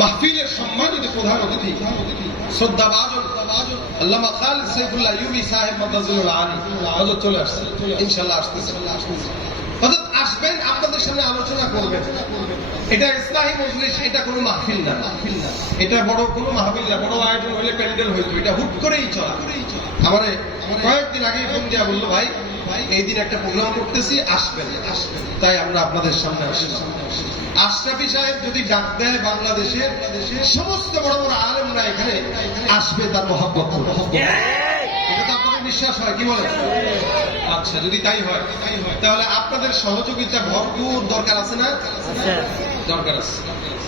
মাহফিলের সম্মানিত প্রধান অতিথি আপনাদের সামনে আলোচনা এটা কোনো না না। এটা বড় কোনো না, বড় আয়োজন হইলে প্যান্ডেল এটা হুট করেই আমারে কয়েকদিন আগেই ফোন দিয়া বলল, ভাই এই দিন একটা প্রোগ্রাম করতেছি, আসবেন আসবেন। তাই আমরা আপনাদের সামনে আসলাম আশরাফি সাহেব যদি ডাক দেয় বাংলাদেশের সমস্ত বড় বড় আলেমরা এখানে আসবে তার মহাব্বত এটা তো আপনাদের বিশ্বাস হয় কি বলে আচ্ছা যদি তাই হয় তাহলে আপনাদের সহযোগিতা ভরপুর দরকার আছে না? দরকার আছে।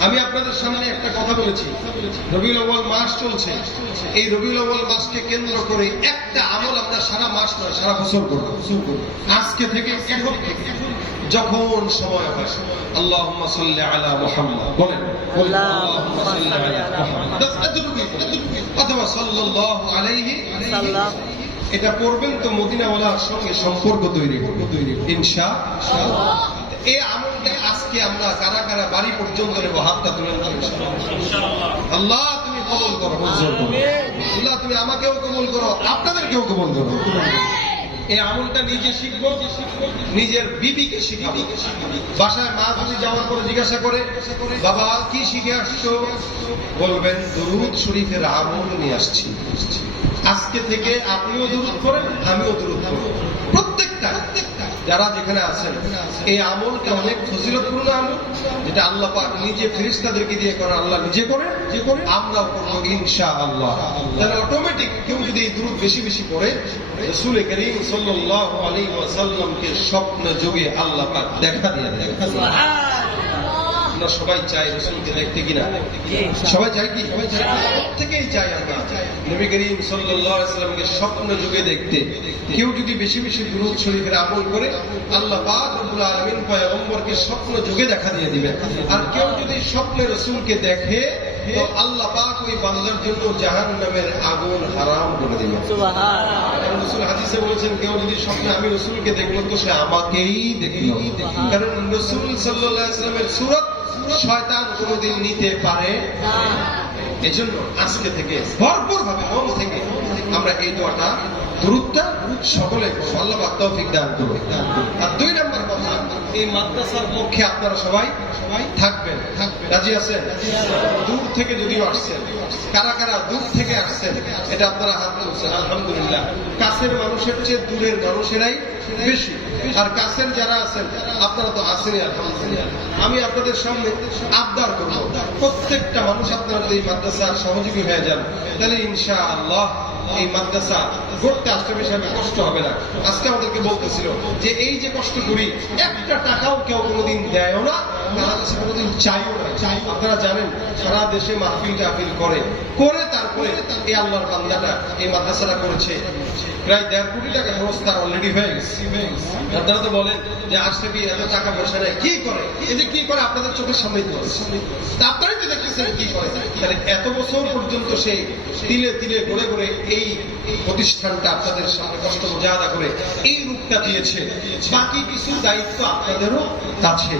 আমি আপনাদের সামনে একটা কথা বলেছি। রবিউল আউ্বাল মাস চলছে। এই রবিউল আউ্বাল মাসকে কেন্দ্র করে একটা আমল আমরা সারা মাস নয় সারা বছর করব। আজকে থেকে এখন থেকে যখন সময় হয়। আল্লাহুম্মা সাল্লি আলা মুহাম্মদ। বলেন। অথবা সাল্লাল্লাহু আলাইহি এটা পড়বেন তো মদিনাওয়ালার সঙ্গে সম্পর্ক তৈরি করবে। তৈরি ইনশা এই আমলটা আজকে আমরা কারা কারা বাড়ি পর্যন্ত নেব হাতটা তুলে আল্লাহ। তুমি কবল করো। আল্লাহ তুমি আমাকেও কবল করো আপনাদেরকেও কবল করো। এই আমলটা নিজে শিখব, নিজের বিবিকে শিখাবো। বাসায় মা যদি যাওয়ার পরে জিজ্ঞাসা করে, বাবা, কি শিখে আসছো? বলবেন, দরুদ শরীফের আমল নিয়ে আসছি। আজকে থেকে আপনিও দূরত করেন আমিও দূরত করব প্রত্যেকটা যারা যেখানে আছেন এই আমলটা অনেক ফজিলতপূর্ণ আমল যেটা আল্লাহ পাক নিজে ফেরিস্তাদেরকে দিয়ে করেন আল্লাহ নিজে করে যে করে আমরাও করব ইনশা আল্লাহ তাহলে অটোমেটিক কেউ যদি এই দূর বেশি বেশি করে রসুল করিম সাল্লাল্লাহু আলাইহি ওয়াসাল্লামকে স্বপ্ন যোগে আল্লাহ পাক দেখা দিয়ে দেয় আমরা সবাই চাই রসুলকে দেখতে কিনা? সবাই চাই কি? সবাই চাই প্রত্যেকেই চাই আমরা। নবী করিম সাল্লামকে স্বপ্ন যুগে দেখতে। কেউ যদি বেশি বেশি দুরূদ শরীফের আমল করে আল্লাহ পাক আলামিন পয়গম্বরকে স্বপ্ন যুগে দেখা দিয়ে দিবেন আর কেউ যদি স্বপ্নে রসুলকে দেখে তো আল্লাহ পাক ওই বান্দার জন্য জাহান্নামের আগুন হারাম করে কারণ রসুল হাদিসে বলেছেন কেউ যদি স্বপ্নে আমি রসুলকে দেখল তো সে আমাকেই দেখল কারণ রসুল সাল্লাহ ইসলামের সুরত শয়তান কোনোদিন নিতে পারে এই জন্য আজকে থেকে ভরপুর ভাবে মন থেকে আমরা এই দোয়াটা দূরত্বটা সকলে। আল্লাহ তৌফিক দান করবে আর দুই নম্বর কথা, এই মাদ্রাসার পক্ষে আপনারা সবাই সবাই থাকবেন। রাজি আছেন? দূর থেকে যদিও আসছেন। কারা কারা দূর থেকে আসছেন, এটা আপনারা হাত তুলছেন আলহামদুলিল্লাহ। কাছের মানুষের চেয়ে দূরের মানুষেরাই বেশি। আর কাছের যারা আছেন, আপনারা তো আলহামদুলিল্লাহ। আমি আপনাদের সামনে আবদার করব। প্রত্যেকটা মানুষ আপনারা এই মাদ্রাসার সহযোগী হয়ে যান, তাহলে ইনশা আল্লাহ এই মাদ্রাসা গড়তে আশরাফি সাহেবের কষ্ট হবে না। আজকে আমাদেরকে বলতেছিল যে এই যে কষ্ট করি, একটা টাকাও কেউ কোনোদিন দেয়ও না তারা কোনোদিন চাইও না। চাই আপনারা জানেন, সারা দেশে মাহফিল টাহফিল করে করে তারপরে এই আল্লাহর বান্দাটা এই মাদ্রাসাটা করেছে। প্রায় দেড় কোটি টাকা খরচ তার অলরেডি হয়ে গেছে। আপনারা তো বলেন যে আশরাফি এত টাকা পয়সা নেয় কি করে? এই যে কি করে আপনাদের চোখের সামনে তো তা আপনারাই তো দেখতেছেন কি করে? তাহলে এত বছর পর্যন্ত সে তিলে তিলে গড়ে গড়ে এই প্রতিষ্ঠানটা আপনাদের সামনে কষ্ট মোজাহাদা করে এই রূপটা দিয়েছে। বাকি কিছু দায়িত্ব আপনাদেরও কাছে